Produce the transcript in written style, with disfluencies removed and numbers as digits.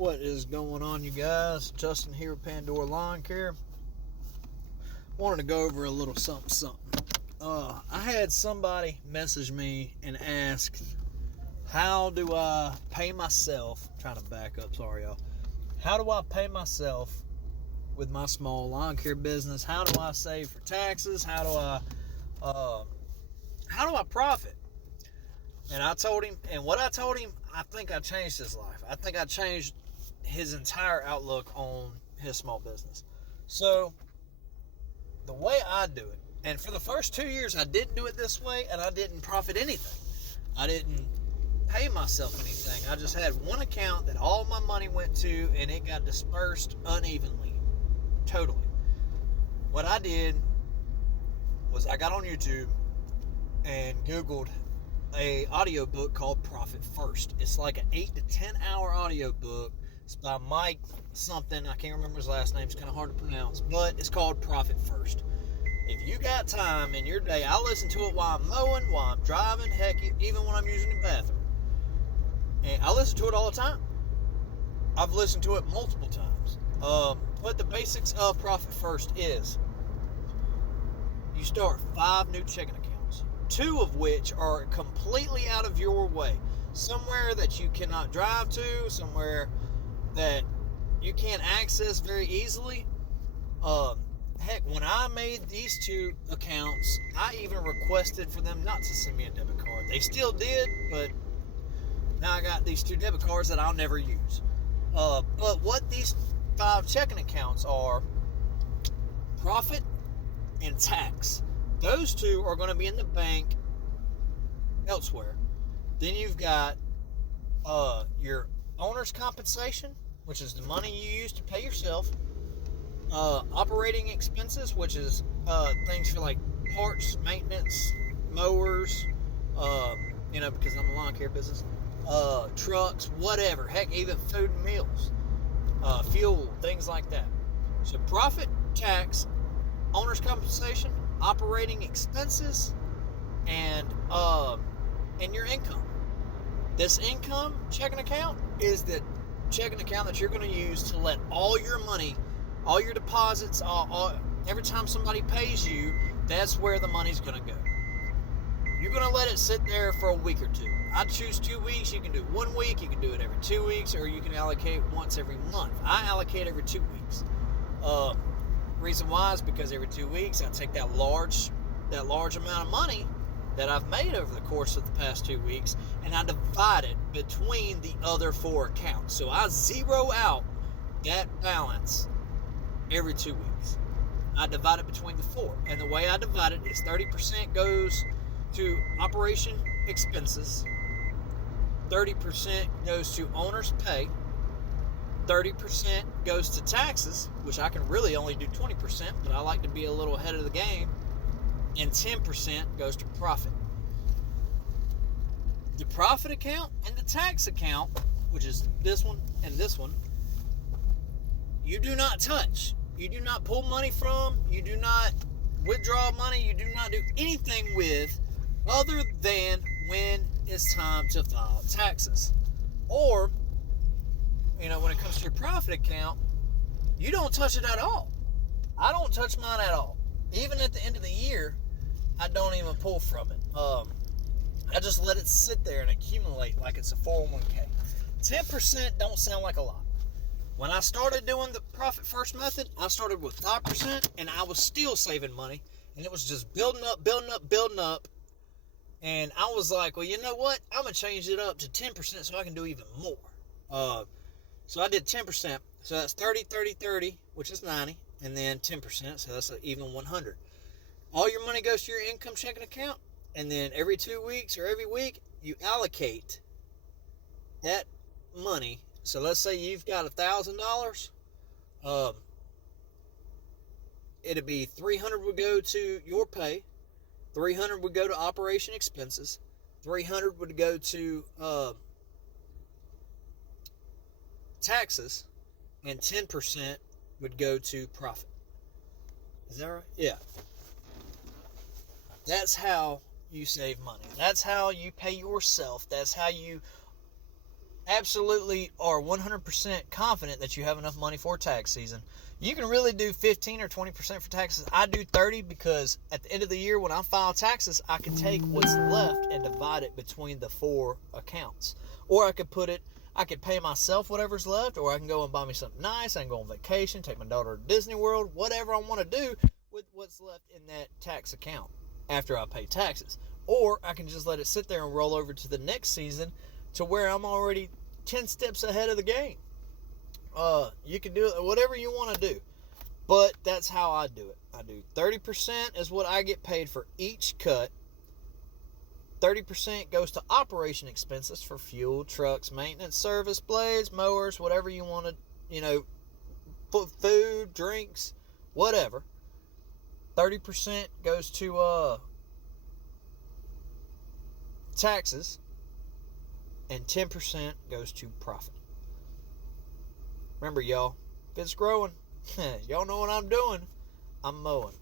What is going on, you guys? Justin here with Pandora Lawncare. Wanted to go over a little something. I had somebody message me and ask, how do I pay myself? I'm trying to back up, sorry y'all. How do I pay myself with my small lawn care business? How do I save for taxes? How do I profit? And I told him, and what I told him, I think I changed his life. I think I changed his entire outlook on his small business. So, the way I do it, and for the first 2 years, I didn't do it this way, and I didn't profit anything. I didn't pay myself anything. I just had one account that all my money went to, and it got dispersed unevenly. Totally. What I did was I got on YouTube and Googled a audiobook called Profit First. It's like an 8 to 10 hour audiobook. It's by Mike something. I can't remember his last name. It's kind of hard to pronounce, but it's called Profit First. If you got time in your day, I listen to it while I'm mowing, while I'm driving, heck, even when I'm using the bathroom. And I listen to it all the time. I've listened to it multiple times. But the basics of Profit First is you start 5 new checking accounts, 2 of which are completely out of your way. Somewhere that you cannot drive to, somewhere that you can't access very easily. Heck, when I made these 2 accounts, I even requested for them not to send me a debit card. They still did, but now I got these 2 debit cards that I'll never use. But what these 5 checking accounts are: profit and tax. Those 2 are going to be in the bank elsewhere. Then you've got your owner's compensation, which is the money you use to pay yourself. Operating expenses, which is things for like parts, maintenance, mowers, because I'm a lawn care business, trucks, whatever, heck, even food and meals, fuel, things like that. So profit, tax, owner's compensation, operating expenses, and your income. This income checking account is the checking account that you're going to use to let all your money, all your deposits, every time somebody pays you, that's where the money's going to go. You're going to let it sit there for a week or 2. I choose 2 weeks. You can do 1 week. You can do it every 2 weeks, or you can allocate once every month. I allocate every 2 weeks. Reason why is because every 2 weeks I take that large amount of money that I've made over the course of the past 2 weeks, and I divide it between the other 4 accounts. So I zero out that balance every 2 weeks. I divide it between the 4. And the way I divide it is 30% goes to operation expenses, 30% goes to owner's pay, 30% goes to taxes, which I can really only do 20%, but I like to be a little ahead of the game, and 10% goes to profit. The profit account and the tax account, which is this one and this one, you do not touch. You do not pull money from, you do not withdraw money, you do not do anything with, other than when it's time to file taxes. Or, when it comes to your profit account, you don't touch it at all. I don't touch mine at all. Even at the end of the year, I don't even pull from it. I just let it sit there and accumulate like it's a 401k. 10% don't sound like a lot. When I started doing the Profit First method, I started with 5%, and I was still saving money, and it was just building up. And I was like, well, you know what? I'm going to change it up to 10% so I can do even more. So I did 10%. So that's 30, 30, 30, which is 90, and then 10%, so that's even 100. All your money goes to your income checking account, and then every 2 weeks or every week, you allocate that money. So let's say you've got $1,000. It'd be 300 would go to your pay, 300 would go to operation expenses, 300 would go to taxes, and 10% would go to profit. Is that right? Yeah. That's how you save money. That's how you pay yourself. That's how you absolutely are 100% confident that you have enough money for tax season, you can really do 15 or 20% for taxes. I do 30 because at the end of the year when I file taxes, I can take what's left and divide it between the 4 accounts. Or I could pay myself whatever's left, or I can go and buy me something nice. I can go on vacation, take my daughter to Disney World, whatever I want to do with what's left in that tax account after I pay taxes. Or I can just let it sit there and roll over to the next season to where I'm already 10 steps ahead of the game. You can do it whatever you want to do, but that's how I do it. I do 30% is what I get paid for each cut. 30% goes to operation expenses for fuel, trucks, maintenance, service, blades, mowers, whatever you want to, food, drinks, whatever. 30% goes to taxes, and 10% goes to profit. Remember, y'all, if it's growing, y'all know what I'm doing. I'm mowing.